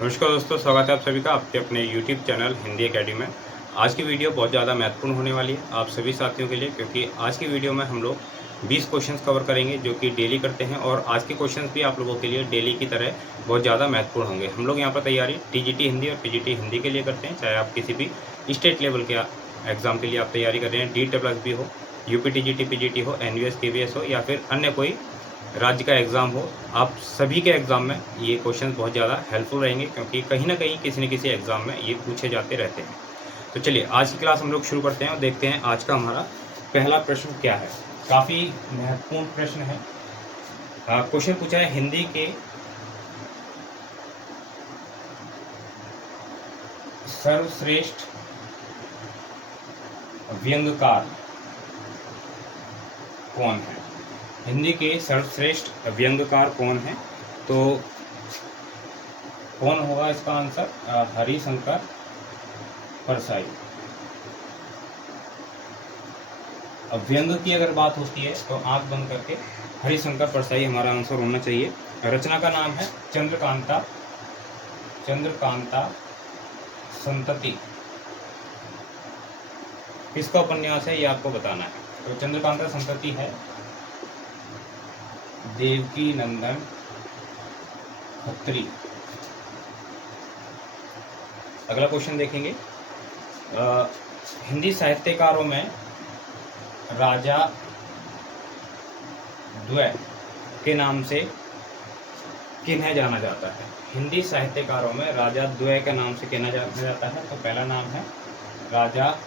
नमस्कार दोस्तों, स्वागत है आप सभी का आपके अपने YouTube चैनल हिंदी एकेडमी में। आज की वीडियो बहुत ज़्यादा महत्वपूर्ण होने वाली है आप सभी साथियों के लिए, क्योंकि आज की वीडियो में हम लोग 20 क्वेश्चंस कवर करेंगे जो कि डेली करते हैं और आज के क्वेश्चंस भी आप लोगों के लिए डेली की तरह बहुत ज़्यादा महत्वपूर्ण होंगे। हम लोग यहाँ पर तैयारी टीजीटी हिंदी और पीजीटी हिंदी के लिए करते हैं, चाहे आप किसी भी स्टेट लेवल के एग्ज़ाम के लिए आप तैयारी कर रहे हैं, DEET+B हो, यूपी टीजीटी पीजीटी हो, एनवीएस केवीएस हो या फिर अन्य कोई राज्य का एग्ज़ाम हो। आप सभी के एग्ज़ाम में ये क्वेश्चन बहुत ज़्यादा हेल्पफुल रहेंगे, क्योंकि कहीं न कहीं किसी न किसी एग्ज़ाम में ये पूछे जाते रहते हैं। तो चलिए आज की क्लास हम लोग शुरू करते हैं और देखते हैं आज का हमारा पहला प्रश्न क्या है। काफ़ी महत्वपूर्ण प्रश्न है। क्वेश्चन पूछा है हिंदी के सर्वश्रेष्ठ व्यंग्यकार कौन है। हिंदी के सर्वश्रेष्ठ व्यंग्यकार कौन है, तो कौन होगा इसका आंसर? हरिशंकर परसाई। अब व्यंग की अगर बात होती है तो आंख बंद करके हरिशंकर परसाई हमारा आंसर होना चाहिए। रचना का नाम है चंद्रकांता संतति। किसका उपन्यास है ये आपको बताना है। तो चंद्रकांता संतति है देवकी नंदन खत्री। अगला क्वेश्चन देखेंगे। हिंदी साहित्यकारों में राजा द्वय के नाम से किन्हें जाना जाता है। हिंदी साहित्यकारों में राजा द्वय के नाम से किन्हें जाना जाता है। तो पहला नाम है राजा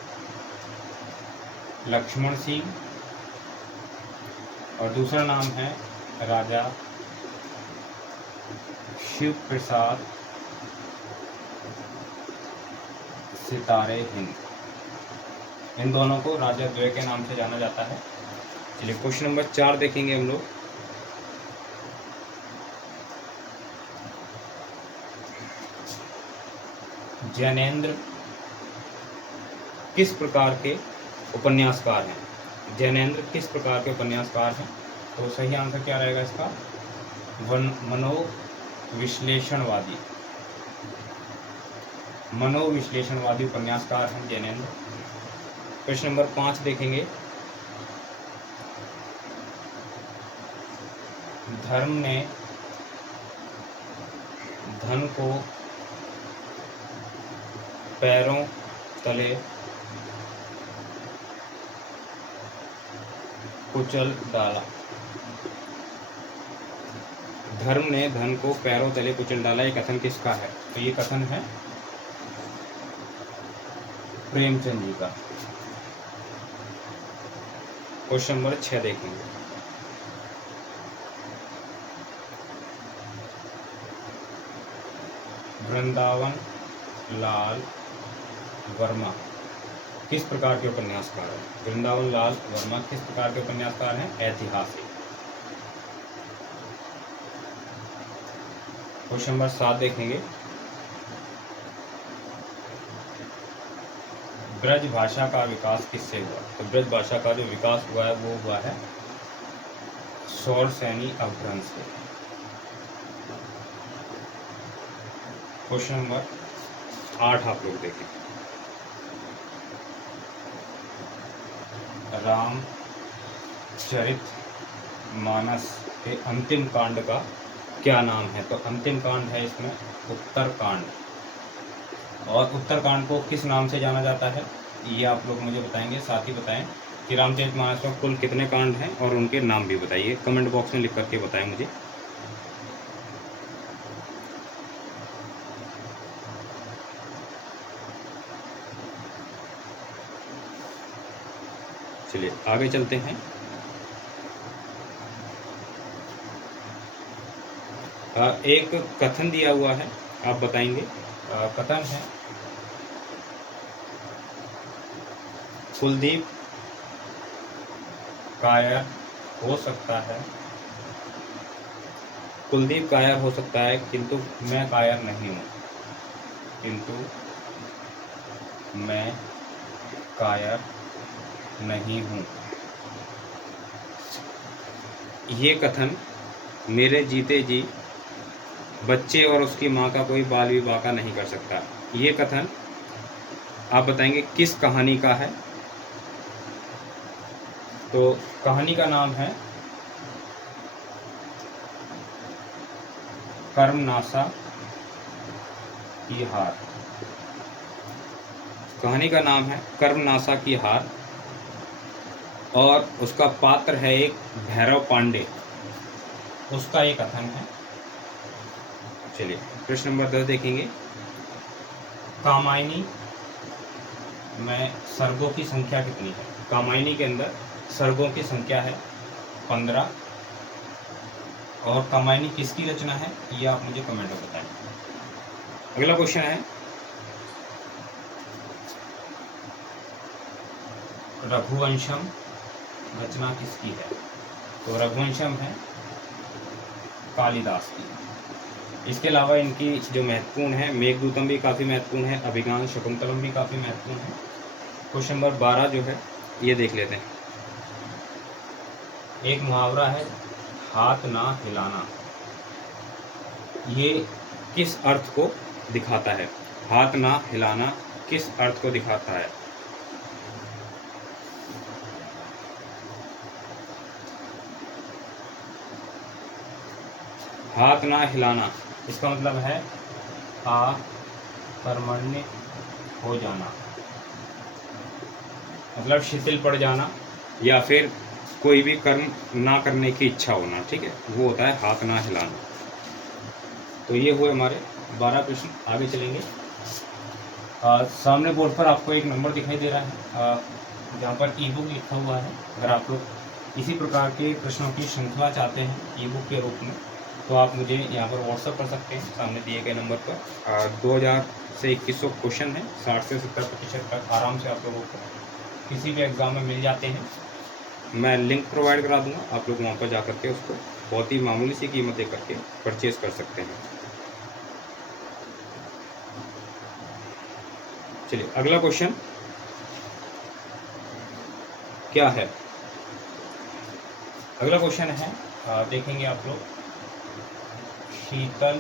लक्ष्मण सिंह और दूसरा नाम है राजा शिव प्रसाद सितारे हिंद। इन दोनों को राजा द्वय के नाम से जाना जाता है। चलिए क्वेश्चन नंबर 4 देखेंगे हम लोग। जैनेन्द्र किस प्रकार के उपन्यासकार हैं। जैनेन्द्र किस प्रकार के उपन्यासकार हैं। तो सही आंसर क्या रहेगा इसका? मनोविश्लेषणवादी उपन्यासकार हैं जैनेन्द्र। क्वेश्चन नंबर 5 देखेंगे। धर्म ने धन को पैरों तले कुचल डाला। धर्म ने धन को पैरों तले कुचल डाला, ये कथन किसका है? तो ये कथन है प्रेमचंद जी का। क्वेश्चन नंबर 6 देखेंगे। वृंदावन लाल वर्मा किस प्रकार के उपन्यासकार हैं। वृंदावन लाल वर्मा किस प्रकार के उपन्यासकार हैं? ऐतिहासिक। क्वेश्चन नंबर 7 देखेंगे। ब्रज भाषा का विकास किससे हुआ। तो ब्रज भाषा का जो विकास हुआ है वो हुआ है शौरसेनी अपभ्रंश से। क्वेश्चन नंबर 8 आप लोग देखें। रामचरित मानस के अंतिम कांड का क्या नाम है। तो अंतिम कांड है इसमें उत्तरकांड। और उत्तरकांड को किस नाम से जाना जाता है ये आप लोग मुझे बताएंगे। साथ ही बताएं कि रामचरितमानस में कुल कितने कांड हैं और उनके नाम भी बताइए। कमेंट बॉक्स में लिख करके बताएं मुझे। चलिए आगे चलते हैं। एक कथन दिया हुआ है, आप बताएंगे। कथन है कुलदीप कायर हो सकता है, कुलदीप कायर हो सकता है किंतु मैं कायर नहीं हूँ। किंतु मैं कायर नहीं हूँ। ये कथन मेरे जीते जी बच्चे और उसकी माँ का कोई बाल भी बांका नहीं कर सकता। ये कथन आप बताएंगे किस कहानी का है? तो कहानी का नाम है कर्मनासा की हार। कहानी का नाम है कर्मनासा की हार और उसका पात्र है एक भैरव पांडे, उसका एक कथन है। चलिए प्रश्न नंबर 10 देखेंगे। कामायनी में सर्गों की संख्या कितनी है? कामायनी के अंदर सर्गों की संख्या है 15। और कामायनी किसकी रचना है ये आप मुझे कमेंट में बताएं। अगला क्वेश्चन है, रघुवंशम रचना किसकी है? तो रघुवंशम है कालिदास की। इसके अलावा इनकी जो महत्वपूर्ण है, मेघदूतम भी काफ़ी महत्वपूर्ण है, अभिज्ञान शकुंतलम भी काफ़ी महत्वपूर्ण है। क्वेश्चन नंबर 12 जो है ये देख लेते हैं। एक मुहावरा है हाथ ना हिलाना, ये किस अर्थ को दिखाता है? हाथ ना हिलाना किस अर्थ को दिखाता है? हाथ ना हिलाना इसका मतलब है अकर्मण्य हो जाना, मतलब शिथिल पड़ जाना या फिर कोई भी कर्म ना करने की इच्छा होना, ठीक है, वो होता है हाथ ना हिलाना। तो ये हुए हमारे 12 प्रश्न। आगे चलेंगे। सामने बोर्ड पर आपको एक नंबर दिखाई दे रहा है जहाँ पर ई बुक लिखा हुआ है। अगर आप लोग इसी प्रकार के प्रश्नों की श्रृंखला चाहते हैं ई बुक के रूप में तो आप मुझे यहाँ पर व्हाट्सअप कर सकते हैं सामने दिए गए नंबर पर। 2000 से 2100 क्वेश्चन हैं, 60 से 70% तक आराम से आप लोगों को किसी भी एग्ज़ाम में मिल जाते हैं। मैं लिंक प्रोवाइड करा दूंगा, आप लोग वहाँ पर जा करके उसको बहुत ही मामूली सी कीमत दे करके परचेज कर सकते हैं। चलिए अगला क्वेश्चन क्या है? अगला क्वेश्चन है देखेंगे आप लोग, शीतल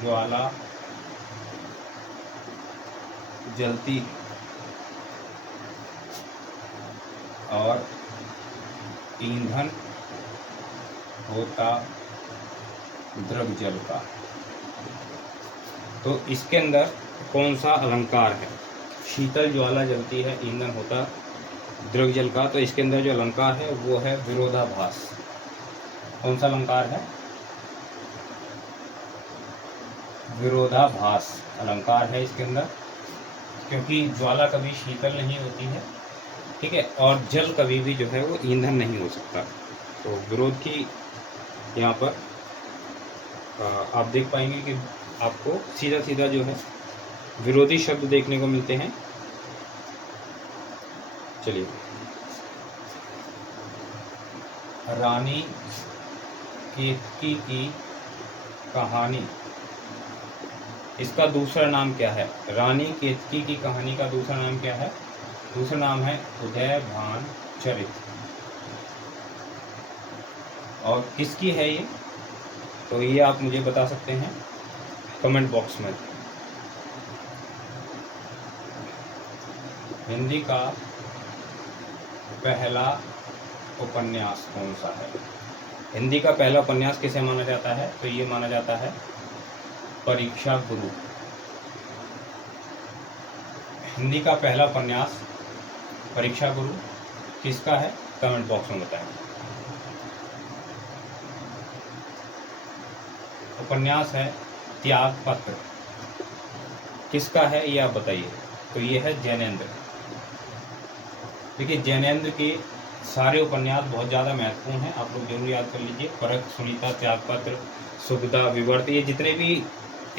ज्वाला जलती और ईंधन होता द्रव जल का। तो इसके अंदर कौन सा अलंकार है? शीतल ज्वाला जलती है, ईंधन होता द्रव जल का। तो इसके अंदर जो अलंकार है वो है विरोधाभास। कौन सा अलंकार है? विरोधाभास अलंकार है इसके अंदर, क्योंकि ज्वाला कभी शीतल नहीं होती है, ठीक है, और जल कभी भी जो है वो ईंधन नहीं हो सकता। तो विरोध की यहाँ पर आप देख पाएंगे कि आपको सीधा सीधा जो है विरोधी शब्द देखने को मिलते हैं। चलिए, रानी केतकी की कहानी, इसका दूसरा नाम क्या है? रानी केतकी की कहानी का दूसरा नाम क्या है? दूसरा नाम है उदयभान चरित। और किसकी है ये? तो ये आप मुझे बता सकते हैं कमेंट बॉक्स में। हिंदी का पहला उपन्यास कौन सा है? हिंदी का पहला उपन्यास किसे माना जाता है? तो ये माना जाता है परीक्षा गुरु। हिंदी का पहला उपन्यास परीक्षा गुरु किसका है? कमेंट बॉक्स में बताएं। उपन्यास है त्यागपत्र, किसका है ये आप बताइए। तो ये है जैनेन्द्र। देखिए जैनेन्द्र के सारे उपन्यास बहुत ज़्यादा महत्वपूर्ण हैं, आप लोग जरूर याद कर लीजिए। परख, सुनीता, त्यागपत्र, सुविधा, विवर्त, ये जितने भी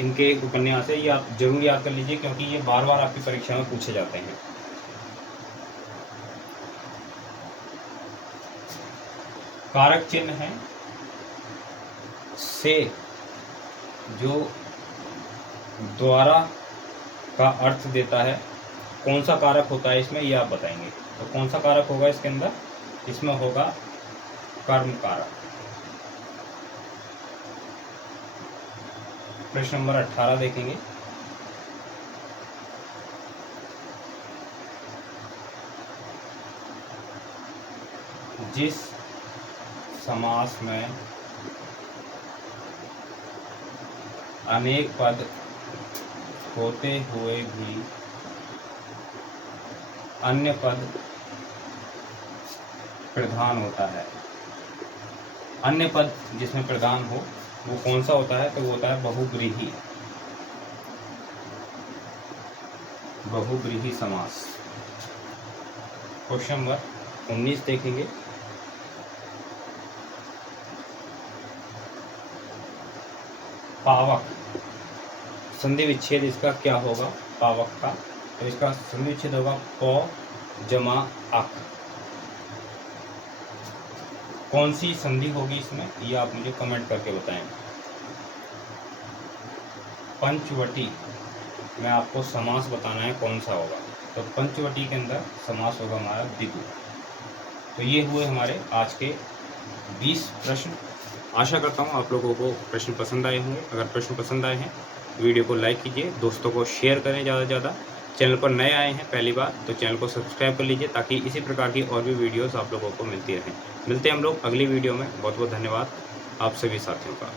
इनके उपन्यास है ये आप जरूर याद कर लीजिए, क्योंकि ये बार बार आपकी परीक्षा में पूछे जाते हैं। कारक चिन्ह है से जो द्वारा का अर्थ देता है, कौन सा कारक होता है इसमें ये आप बताएंगे। तो कौन सा कारक होगा इसके अंदर? इसमें होगा कर्म कारक। प्रश्न नंबर 18 देखेंगे। जिस समास में अनेक पद होते हुए भी अन्य पद प्रधान होता है। अन्य पद जिसमें प्रधान हो वो कौन सा होता है? तो वो होता है बहुव्रीहि, बहुव्रीहि समास। क्वेश्चन नंबर 19 देखेंगे। पावक संधि विच्छेद इसका क्या होगा? पावक का तो इसका संधि विच्छेद होगा प जमा अक। कौन सी संधि होगी इसमें, ये आप मुझे कमेंट करके बताएं। पंचवटी में आपको समास बताना है कौन सा होगा, तो पंचवटी के अंदर समास होगा हमारा द्विगु। तो ये हुए हमारे आज के 20 प्रश्न। आशा करता हूँ आप लोगों को प्रश्न पसंद आए होंगे। अगर प्रश्न पसंद आए हैं वीडियो को लाइक कीजिए, दोस्तों को शेयर करें ज़्यादा से ज़्यादा। चैनल पर नए आए हैं पहली बार तो चैनल को सब्सक्राइब कर लीजिए ताकि इसी प्रकार की और भी वीडियोस आप लोगों को मिलती रहें। मिलते हैं हम लोग अगली वीडियो में। बहुत बहुत धन्यवाद आप सभी साथियों का।